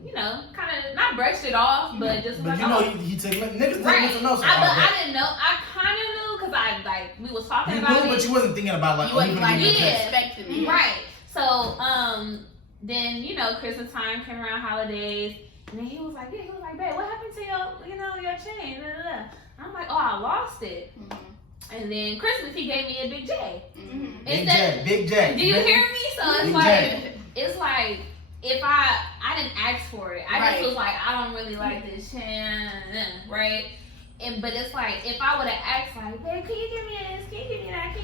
kind of not brushed it off, but just But like, he took niggas right. take notes. I didn't know. I kind of knew because we was talking You about knew, it. but you wasn't thinking about like, You wasn't like, yeah, expecting me. right. So then Christmas time came around, holidays, and then he was like, babe, what happened to your chain? Da, da, da. I'm like, oh, I lost it. And then Christmas, he gave me a big J. Big J. Do you hear me? So it's Big like, J. it's like, if I didn't ask for it, I Right. just was like, I don't really like this chain, right? But it's like, if I would have asked, like, babe, can you give me this? Can you give me that?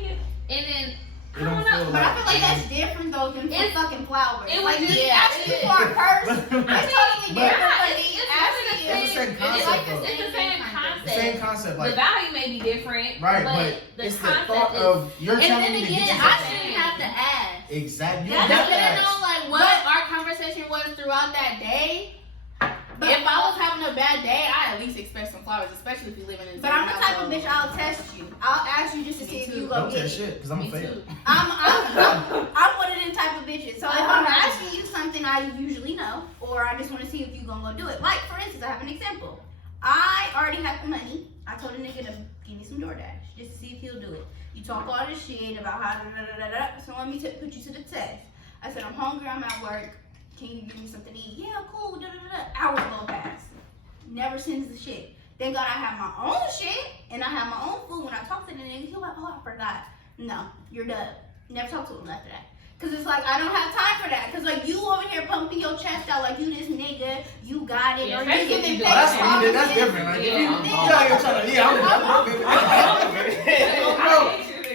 And then, I don't know. But I feel like that's different though than for fucking flowers. It was like, just- asking for a purse. It's totally different. It's the same concept. The same concept. Like, the value may be different, right, but it's the concept thought is, of you're And telling then me to get again, you I something. shouldn't have to ask. Exactly. Yeah, depending on like what our conversation was throughout that day. But if I was having a bad day, I at least expect some flowers, especially if you live in a. But I'm the type of bitch, I'll test you. I'll ask you just to see if you go Don't get test it. shit, because I'm a Me fail. too. I'm one of them type of bitches. So if I'm asking you something I usually know, or I just want to see if you gonna go do it. Like, for instance, I have an example. I already have the money. I told a nigga to give me some DoorDash just to see if he'll do it. You talk all this shit about how da-da-da-da-da, so let me put you to the test. I said, I'm hungry, I'm at work. Can you give me something to eat? Yeah, cool, da-da-da-da. Hours go past. Never sends the shit. Thank God I have my own shit, and I have my own food. When I talk to the nigga, he's like, oh, I forgot. No, you're done. Never talk to him after that. Cause it's like, I don't have time for that. Cause like, you over here pumping your chest out like you this nigga, you got it, Yeah, or you giving especially if you fake do That's what you did. That's promises. different. Like, Yeah. you out here trying to,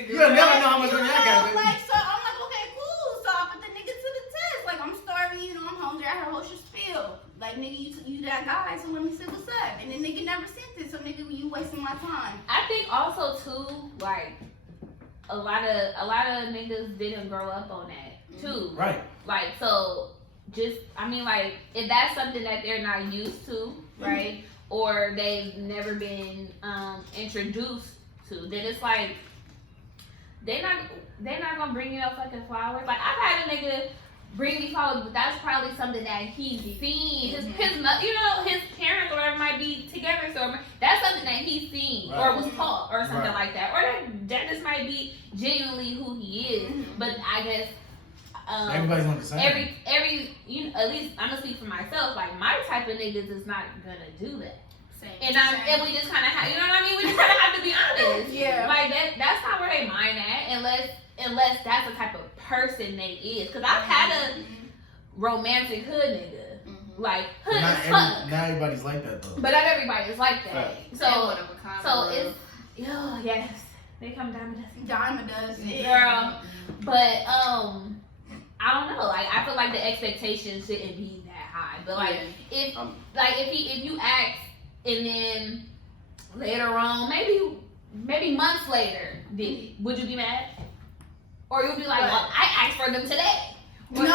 you never know how much money I got, baby. Like, so I'm like, okay, cool. So I put the nigga to the test. Like, I'm starving, I'm hungry. I heard whole shit spill. Like, nigga, you that guy, so let me see what's up. And then nigga never sent it, so nigga, you wasting my time. I think also too, like a lot of niggas didn't grow up on that too. Right. Like, so just, like, if that's something that they're not used to, right, or they've never been introduced to, then it's like they're not gonna bring you no fucking flowers. Like, I've had a nigga bring me flowers, but that's probably something that he's seen. His parents or whatever might be together, so that's something that he's seen or was taught or something like that, or that just might be genuinely who he is. But I guess Everybody's on the same. every at least I'm gonna speak for myself. Like, my type of niggas is not gonna do that. Same. And we just kind of have, you know what I mean? We just kind of have to be honest. Yeah. Like, that's not where they mind at, unless that's the type of person they is. Because I've had a romantic hood nigga. Like, hood as fuck. Not everybody's like that though. But not everybody is like that. Right. So it's, yes, they come down to this. Dime does. Girl. But, I don't know. Like, I feel like the expectation shouldn't be that high. But, like, if you ask, and then later on, maybe months later, would you be mad? Or you'll be like, well, I asked for them today. No. Like,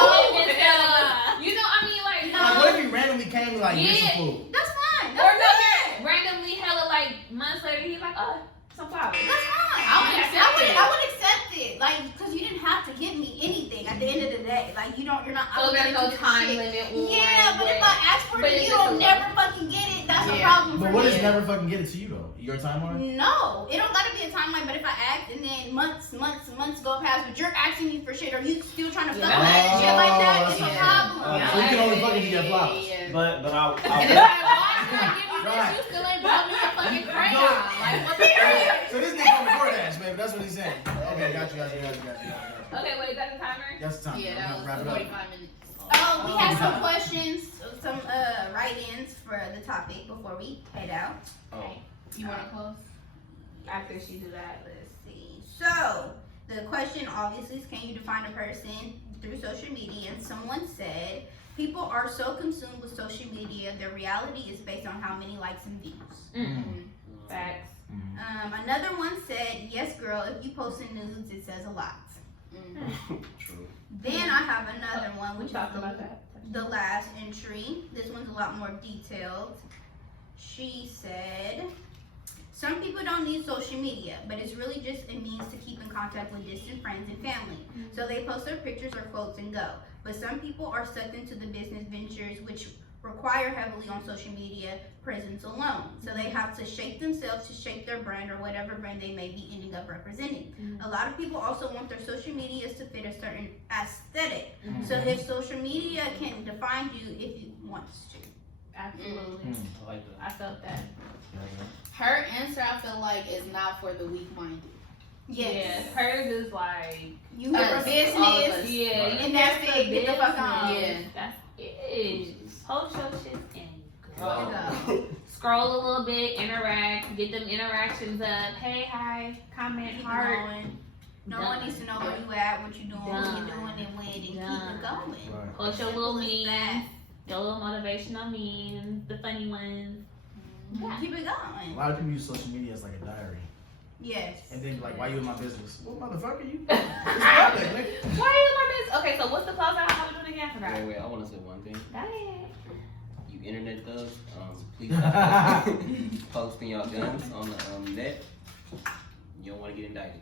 no. Like, what if he randomly came like, get some food? That's fine. Or no, randomly, hella, like, months later, he's like, oh, some flowers. That's fine. I would accept it. Like, because you didn't have to give me anything at the end of the day. Like, you're not So there's obligated no to do time shit. limit on Yeah, but if I ask for but it, it's you just don't a- never fucking get it. That's a problem for But what me. does never fucking get it to you though? Your timeline? No, it don't gotta be a timeline. But if I ask and then months go past, but you're asking me for shit, or you still trying to fuck Yeah. me and shit like that, it's a Yeah. problem. So you can only fucking get flowers. But And it's like, why should I give you this? Right. You still ain't bought me a fucking crayon. Like, what the fuck? So this nigga on the DoorDash, baby. That's what he's saying. Okay, got you. Okay, wait, is that the timer? That's the time. Yeah, I'm gonna that wrap was it up. 45 minutes. Oh, we have some questions, some write-ins for the topic before we head out. Oh. You want to close? After she do that, Let's see. So, the question obviously is, can you define a person through social media? And someone said, people are so consumed with social media, their reality is based on how many likes and views. Facts. Another one said, yes, girl, if you post in nudes, it says a lot. True. Then I have another one, We which talked is about that. the last entry. This one's a lot more detailed. She said, some people don't need social media, but it's really just a means to keep in contact with distant friends and family. So they post their pictures or quotes and go. But some people are sucked into the business ventures which require heavily on social media presence alone. So they have to shape themselves to shape their brand or whatever brand they may be ending up representing. A lot of people also want their social medias to fit a certain aesthetic. So if social media can define you if it wants to. Absolutely. I like that. I felt that. Her answer, I feel like, is not for the weak-minded. Yes. Yeah, hers is like, You have a All of business. us. yeah, And that's it. Get the fuck on. Yeah. That's it. Post your shit and Go. go. Scroll a little bit, interact, get them interactions up. Hey, hi, comment, Keep it heart. going. No Done. one needs to know where you at, what you doing, what Done. you're doing it with, and keep Done. it going. Right. Post your little Simple as memes, that. your little motivational memes, the funny ones. Yeah. Keep it A going. lot of people use social media as like a diary. Yes. And then like, why you in my business? Well, motherfucker, you. Why are you in my business? Okay, so what's the close out? How we doing again? I forgot. Wait, I want to say one thing. Go ahead. You internet thugs, please stop posting y'all guns on the net. You don't want to get indicted.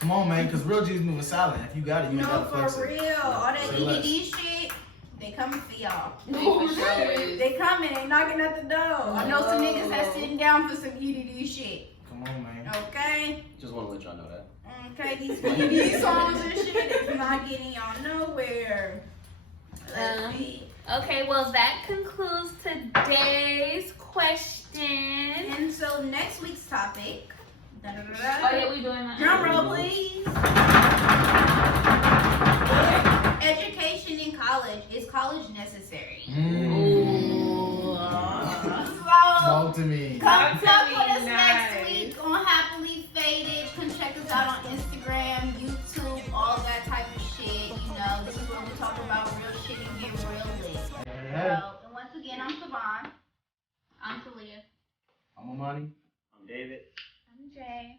Come on, man, because real G's moving silent. If you got it, you ain't No, gotta flex for it. real. All that Say less. EDD shit, they coming for y'all. They for sure is. They coming, they knocking at the door. I know some niggas that's sitting down for some EDD shit. Come on, man. Okay? Just want to let y'all know that. Okay, these EDD songs and shit is not getting y'all nowhere. Let's see. Okay, well that concludes today's question. And so next week's topic. Oh yeah, we doing that. Drum roll, please. Education in college. Is college necessary? Talk to me. Come Talk to with me us next nice. week on Happily Faded. Come check us out on Instagram, YouTube, all that type of shit. You know, this is where we talk about real shit and get real lit. So, and once again, I'm Savon. I'm Talia. I'm Amani. I'm David. I'm Jay.